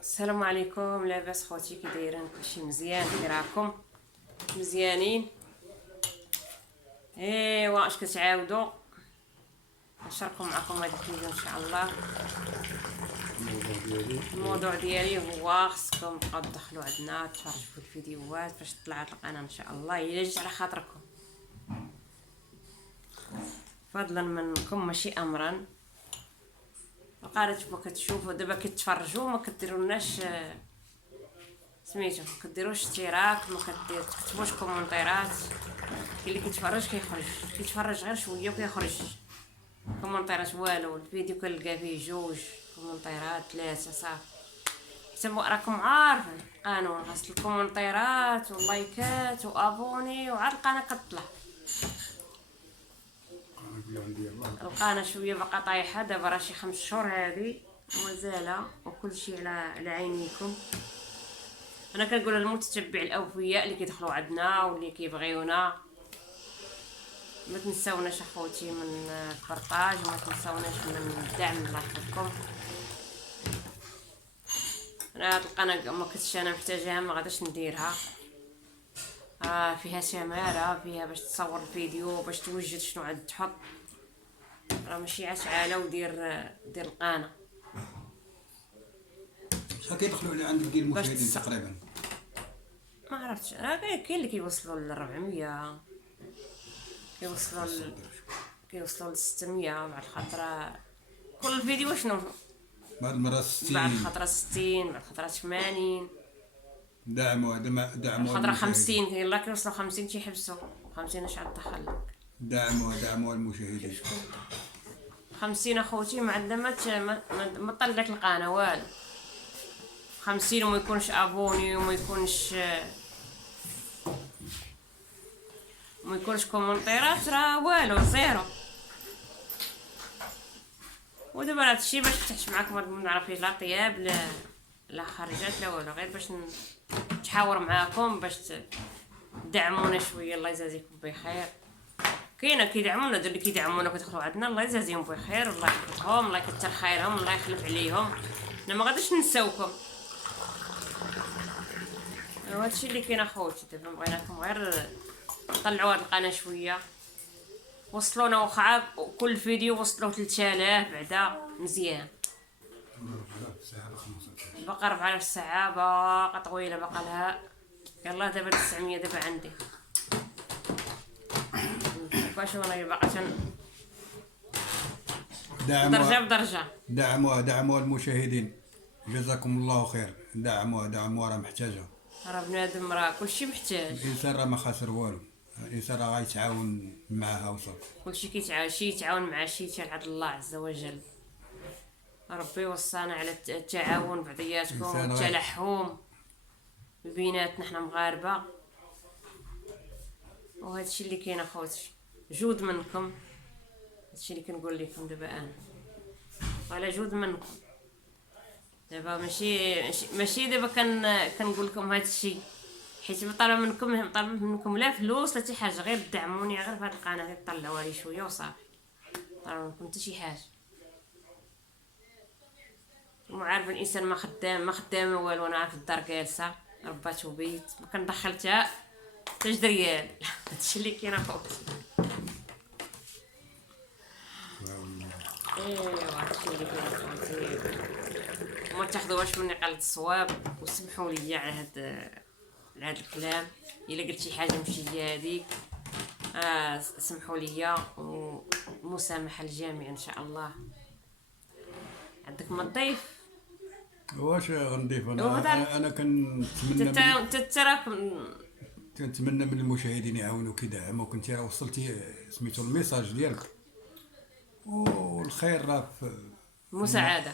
السلام عليكم. لاباس خوتي؟ كي دايرين؟ كلشي مزيان؟ كي راكم؟ مزيانين؟ ايوا اش كتعاودوا؟ نشاركوا معكم هذا الفيديو ان شاء الله. الموضوع ديالي هو خصكم تبقاو تدخلوا عندنا تفرجوا في الفيديوهات فاش طلعت القناه ان شاء الله الا جيت على خاطركم، فضلا منكم ماشي امرا. بقات كتشوفوا دابا كتفرجوا ما كديرولناش سميتو، كديروش اشتراك، ما كتكتبوش كومونتيرات. كاين اللي كيتفرج كيتفرج غير شويه وكيخرج. كومونتيرات والو، الفيديو كنلقى فيه 2 كومونتيرات 3 صافي. حتى راكم عارفين القانون، خاص الكومونتيرات واللايكات وابوني وعاد القناه كطلع. القناه شويه باقا طايحه دابا، راه شي 5 شهور هادي ومازال وكلشي على عينيكم. انا كنقول للمتتبع الاوفياء اللي كيدخلوا عندنا واللي كيبغيونا، ما تنساوناش اخوتي من البارطاج، وما تنساوناش من الدعم. الله يحفظكم. انا هاد القناه ما كنتش انا محتاجاها، ما غاداش نديرها. فيها سماره، فيها باش تصور الفيديو، باش توجد شنو عاد تحط، راه ماشي عشعاله ودير القناه. شحال كيدخلوا على عندك ديال المشاهدين تقريبا؟ ما عرفتش، راه كاين اللي كيوصلوا ل 400، كيوصلوا ل 600 بعد الخطره. كل فيديو شنو، بعض المرات 60، بعد الخطره 60، بعد الخطره 80، دعموا الخطره 50. يلا كيوصلوا 50 تيحبسوا 50. اش عاد دخل لك؟ دعموا المشاهدين. 50 اخوتي ما عندنا ما طل لك القناه والو. 50 وما يكونش ابوني وما يكونش كومونتيرات، راه والو، زيرو. ودابا هادشي باش فتحت معاكم، ما نعرفش لا طياب لا خرجات لا والو، غير باش نتحاور معاكم باش تدعمونا شويه. الله يجازيكم بخير. كاينه كيدعمونا، اللي كيدعمونا كيدخلوا عندنا، الله يجازيهم بخير والله يحفظهم، الله يكثر خيرهم، الله يخلف عليهم. انا ما غاديش نساوكم. هادشي اللي كاين اخوتي. دابا بغيناكم غير طلعوا هاد القناه شويه، وصلونا واخا كل فيديو وصلوا 3000 بعدا مزيان. باقا 4000 ساعه، باقا طويله، باقا لها. يلا دابا 900 دابا عندي. واش انا باقا درجه بدرجه. دعموا المشاهدين، جزاكم الله خير. دعموا راه محتاجه. راه بنادم راه كلشي محتاج. الانسان راه ما خاسر والو، الانسان راه غيتعاون معها وصافي. كلشي كيتعاون، شي يتعاون مع شي تاع الله عز وجل. ربي وصانا على التعاون بعضياتكم والتلاحم بيناتنا حنا مغاربه. وهذا الشيء اللي كاين اخوتي، جود منكم. هادشي اللي كنقول لكم دابا انا، على جود منكم. دابا ماشي دابا كنقول لكم هذا الشيء حيت طالب منكم لا فلوس لا شي حاجه، غير دعموني غير في هذه القناه، طلعوا لي شويه وصافي. طالب منكم حتى شي حاجه. وعارف الانسان ما خدامه والو، انا في الدار جالسه ربات وبيت، ما كندخل حتى ريال. هادشي اللي كاين اخوتي. ايوا هادشي اللي كاين اخوتي. ما تاخذوهاش مني قلة الصواب، وسمحوا لي على هاد الكلام. الا قلت شي حاجه ماشي هي هذيك، سمحوا لي، ومسامحه للجميع ان شاء الله. عندك ما تضيف؟ واش غنضيف انا كنتمنى من المشاهدين يعاونوك يدعموك. انت راه وصلتي سميتو الميساج ديالك، والخير راه في المساعده.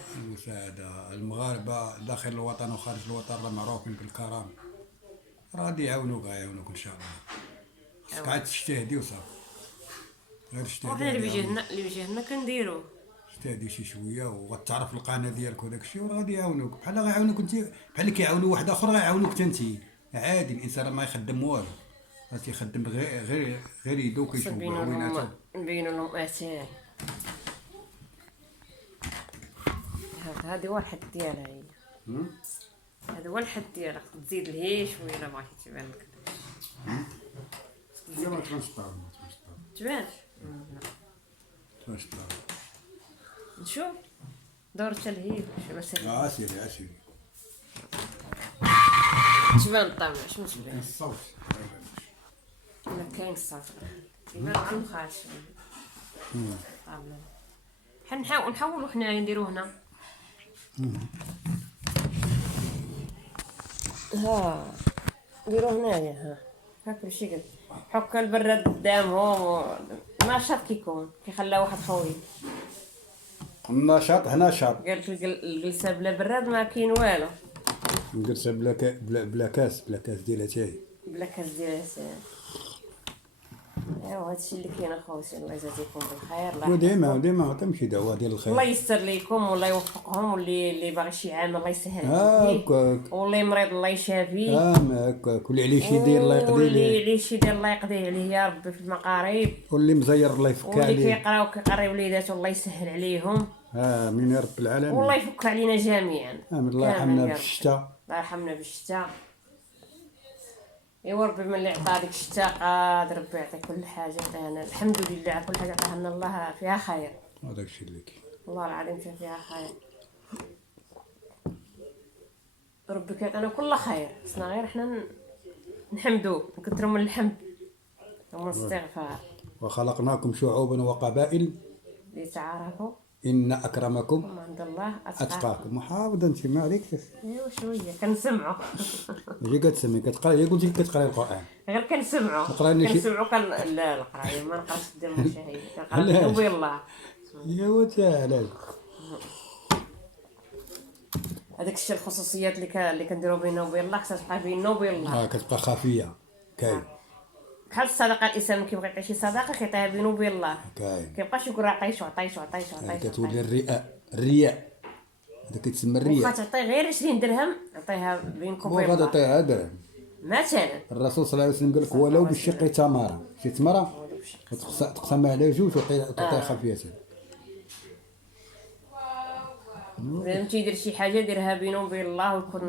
المغاربه داخل الوطن وخارج الوطن راه معروفين بالكرم، راه غادي يعاونوك ان شاء الله. خصك عاد تجتهدي وصافي، غير تجتهدي. وحنا اللي بجهدنا كنديروه. اجتهدي شي شويه وغتعرف القناه ديالك وداك الشيء، وراه غادي يعاونوك بحال غيعاونوك انت، بحال اللي كيعاونوا واحد اخر غيعاونوك حتى انت. عادي، الانسان ما يخدم والو، راه تيخدم غير يدو كيشوف عويناتو. نبينوا لهم اثار. هذه هو الحد ديالها هي. هذا هو الحد ديالها، تزيد لهي شويه الا بغيتي تبان لك. لا ما تنشطها تبان. تنشطها. نشوف دور حتى لهي شنو سير. اسيري تبان الطابع شنو تبان. الصوت ما كاين الصوت تبان عن خاش. نحاولوا حنايا نديرو هنا. ها نديرو هنايا. ها هاك ماشي قد حك البراد قدامهم نشاط كيكون كيخلى واحد خوي. النشاط هنا شاط. قالت الجلسه بلا براد ما كاين والو. الجلسه بلا كاس ديال اتاي. بلا كاس ديال اتاي. ايوا هادشي اللي كاين اخوتي. الله يجازيكم بالخير. وديما تمشي دعوه ديال الخير. الله يستر ليكم والله يوفقهم، واللي باغي شي عام الله يسهل عليه، واللي مريض الله يشافيه. هكاك واللي عليه شي يدير الله يقضي عليه. واللي عليه شي يدير الله يقضي عليه يا ربي في المقاريب. واللي مزير الله يفك عليه. واللي كيقراو كيقري وليداتو الله يسهل عليهم. امين يا رب العالمين. والله يفك علينا جميعا. امين. الله يرحمنا بالشتاء. الله يرحمنا بالشتاء. ايوا ربي من اللي عطا ديك الشتاء قادر ربي يعطي كل حاجه. عطانا الحمد لله على كل حاجه عطاها لنا الله فيها خير. هذاك الشيء اللي كاين والله العظيم فيها خير. ربي كيعطينا كل خير، خصنا غير حنا نحمدوه نكثروا من الحمد ومن الاستغفار. وخلقناكم شعوبا وقبائل لتعارفوا ان اكرمكم عند الله اتقاكم. محافظه انت ما عليك. ايوا شويه كنسمعوا. هي كتسمي كتقرا. هي قلتي كتقراي القران غير كنسمعوا لا القرايه ما نقراش ديال المشاهير. كنقرا نوبي الله. يا وتعالى هذاك الشيء الخصوصيات اللي كنديروا بيننا وبين الله خصها تبقى بيننا وبين الله. كتبقى خفيه. كاين بحال الصدقه. الانسان ملي كيبغي يعطي شي صدقه كيعطيها بينه وبين الله. كيبقاش يقول عطيش وعطيش وعطيش وعطيش. كتولي الرياء. هذا كيتسمى الرياء. واخا تعطي غير 20 درهم عطيها بينكم وبين الله. مو غتعطيها درهم. مثلا الرسول صلى الله عليه وسلم قال لك ولو بالشق تمره. شي تمره تقسمها على جوج وتعطيها خفيه. اذا تيدير شي حاجه ديرها بينه وبين الله ويكون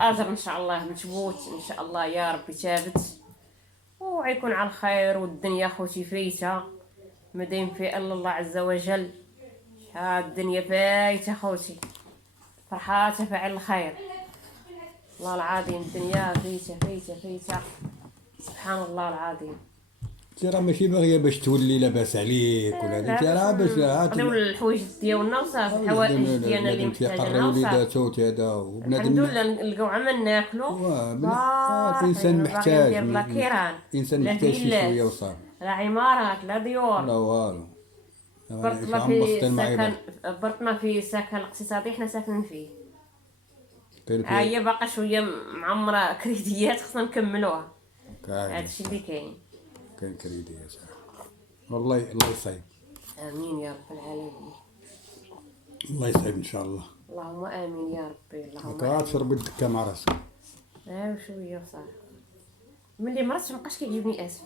اجر ان شاء الله مثبوت ان شاء الله يا ربي ثابت وغيكون على الخير. والدنيا خوتي فايته ما دايم في الا الله عز وجل. ها الدنيا فايته خوتي فرحات فاعل الخير. والله العظيم الدنيا فايته سبحان الله العظيم. انت راه ماشي باغيه باش تولي لاباس عليك ولا انت راه باش نقضيو الحوايج ديالنا وصافي. الحوائج ديالنا اللي محتاجينها وليداتو وهذا وبنادم. الحمد لله نلقاو عمل ناكلو. الانسان محتاج. الانسان محتاج شي شويه وصافي. لا عمارات لا ديور لا والو. برطنا في سكن الاقتصادي حنا ساكنين فيه. هي باقا شويه معمره كريديات خصنا نكملوها. هادشي اللي كاين كريديات. والله الله يصيب. امين يا رب العالمين. الله يصيب ان شاء الله. اللهم امين يا ربي. اللهم كتشرب الدكه مع راسك. شويه وصافي. ملي مرضت مابقاش كيعجبني اسف.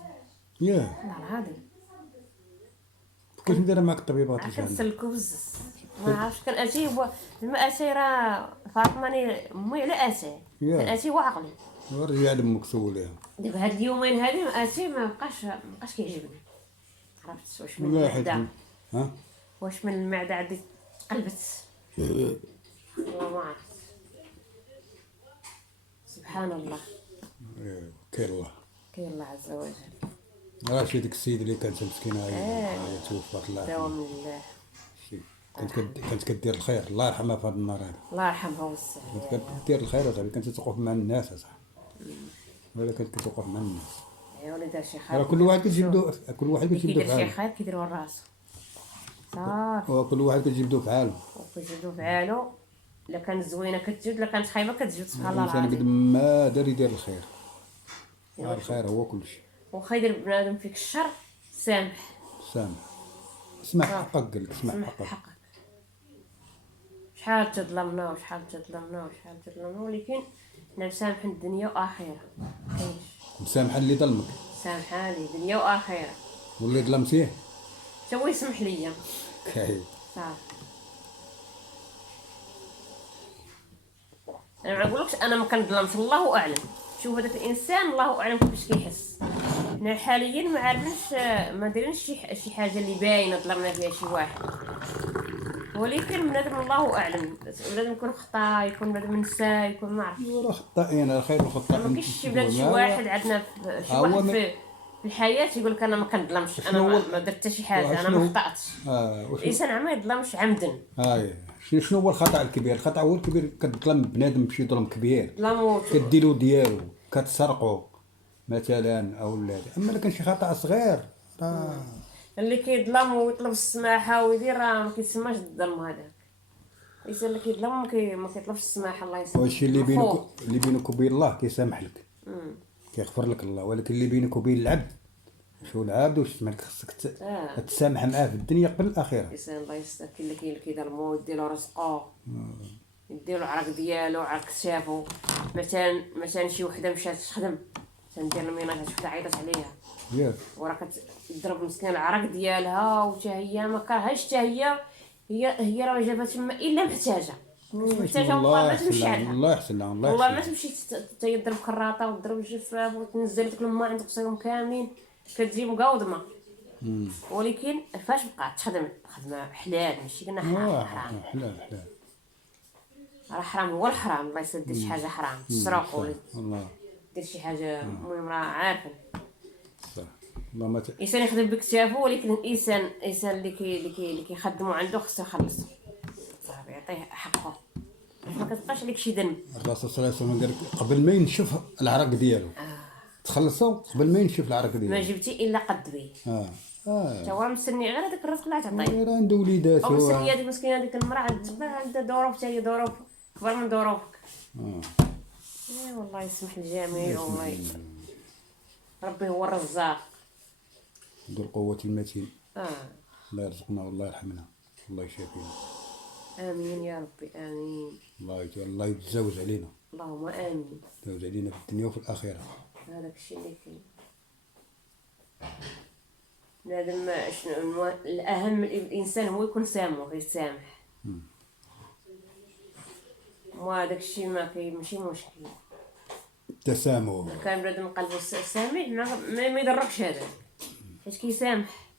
والله العظيم. كيفاش ندير معاك الطبيبات؟ كنسلكو بزز ما عرفتش. كناتي هو المأسي راه فاطماني امي على اتاي. كناتي وعقلي. ورجع لامك سوليها. دابا هاد اليومين هادي مأسي ما بقاش كيعجبني. عرفت واش من المعده. واش من المعده عندي تقلبت. والله ما عرفت. سبحان الله. كاين الله عز وجل. راه شي ديك السيد اللي كانت مسكينه هي توفات الله يرحمها. دوام الله. كانت كدير الخير الله يرحمها في هذا النهار هذا. الله يرحمها ويسع. كانت كدير الخير اصاحبي. كانت توقف مع الناس اصاحبي. ولا كانت كتوقف مع الناس. ولا دار شي خير. راه كل واحد كيجبدو بحاله. كيدير شي خير كيديرو راسو صافي. وكل واحد كيجبدو بحاله. الا كانت زوينه كتجبد الا كانت خايبه كتجبد. سبحان الله العظيم. الانسان قد ما دار يدير الخير. الخير هو كل شيء. واخا يدير بنادم فيك الشر سامح. اسمع حقك. قال لك اسمع حقك. شحال تظلمنا ولكن حنا مسامحين الدنيا واخره. كاينش مسامحه اللي ظلمك. سامحه لي دنيا واخره. واللي ظلمتيه تا هو يسمح ليا. كاين صافي. انا ما نقولكش انا ما كنظلمش، الله اعلم. شوف هذاك الانسان الله اعلم كيفاش كيحس. حنا حاليا ما عارفينش، ما دايرينش شي حاجه اللي باينه ظلمنا فيها شي واحد، ولكن بنادم الله اعلم. بنادم يكون خطا، يكون بنادم نسى، يكون ما عرف. راه خطائين، خير الخطائين. ما كاينش شي بنادم، شي واحد عندنا شي واحد في الحياه يقول لك انا ما كنظلمش، انا ما درت حتى شي حاجه، انا ما خطاتش. الانسان ما يظلمش عمدا. شنو هو الخطا الكبير؟ الخطا هو الكبير كتظلم بنادم بشي ظلم كبير، ظلمو كديرو ديالو، كتسرقو مثلا او ولاد. اما الا كان شي خطا صغير راه اللي كيظلم ويطلب السماحه ويدير راه ما كيتسماش الظلم هذاك. الانسان اللي كيظلم ما كيطلبش السماحه، الله يسامحك. وهادشي اللي بينك وبين الله كيسامح لك، كيغفر لك الله. ولكن اللي بينك وبين العبد، شو العبد واش تسمح لك، خصك تسامح معاه في الدنيا قبل الاخره. الانسان الله يستر، كاين اللي كيظلمو يديرو رزقو، يديرو العرق ديالو، عرق كتافو. مثلا شي وحده مشات تخدم، تندير الميناج، شي وحده عيطت عليها ياك وراه كتضرب مسكين العرق ديالها، وتا هي ما كرهاش، حتى هي راه جابها تما الا محتاجه. محتاجه والله ما تمشي عليها، الله يحسن الله والله ما تمشي تضرب كراطه وتضرب الجفاف وتنزل ديك الماء عند قصيرهم كاملين، كتجي مقاوضمه. ولكن فاش بقات تخدم خدمه حلال، ماشي قلنا حرام. حلال راه حرام، هو الحرام. الله يسدد شي حاجه حرام، تسرق ولا الله دير شي حاجه. المهم راه عارفين صح. الله ما الانسان يخدم بكتافو، ولكن الانسان اللي كيخدموا عنده خصو يخلصو صافي، يعطيه حقه، ما كتبقاش عليك شي ذنب. الرسول صلى الله عليه وسلم قال قبل ما ينشف العرق ديالو تخلصوا، قبل ما ينشف العرق ديالو ما جبتي الا قد بيه. تا هو مستني غير هذاك الرزق اللي تعطيه. راه عنده وليدات، او مستنيه هذيك مسكينه هذيك المراه عندها ظروف، حتى هي ظروف كبر من ظروفك. والله يسمح الجميع، والله ربي هو الرزاق ذو القوة المتين. الله يرزقنا والله يرحمنا، الله يشافينا. امين يا ربي، امين. الله يتزوج علينا، اللهم امين. يتزوج علينا في الدنيا وفي الاخره. هذاك الشيء اللي كاين. بنادم شنو الاهم، الانسان هو يكون سامح ويسامح. وهذاك الشيء ماشي مشكل. التسامح. كان بنادم قلبه سامح ما يضركش هذا، حيت كيسامح.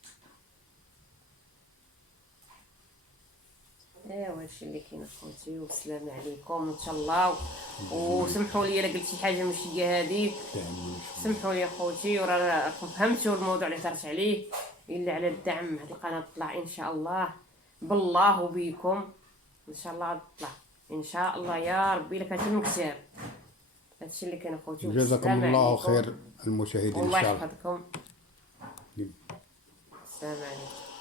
ايوا هادشي اللي كاين اخوتي، والسلام عليكم ان شاء الله. وسمحوا لي الا قلت شي حاجه ماشي هي هذيك، سمحوا لي اخوتي، وراكم فهمتوا الموضوع اللي هضرت عليه. الا على الدعم هاد القناه تطلع ان شاء الله، بالله وبيكم ان شاء الله تطلع ان شاء الله يا ربي. الا كان مكتاب هادشي اللي كاين اخوتي. جزاكم الله خير المشاهدين ان الله شاء الله. يحفظكم. السلام عليكم.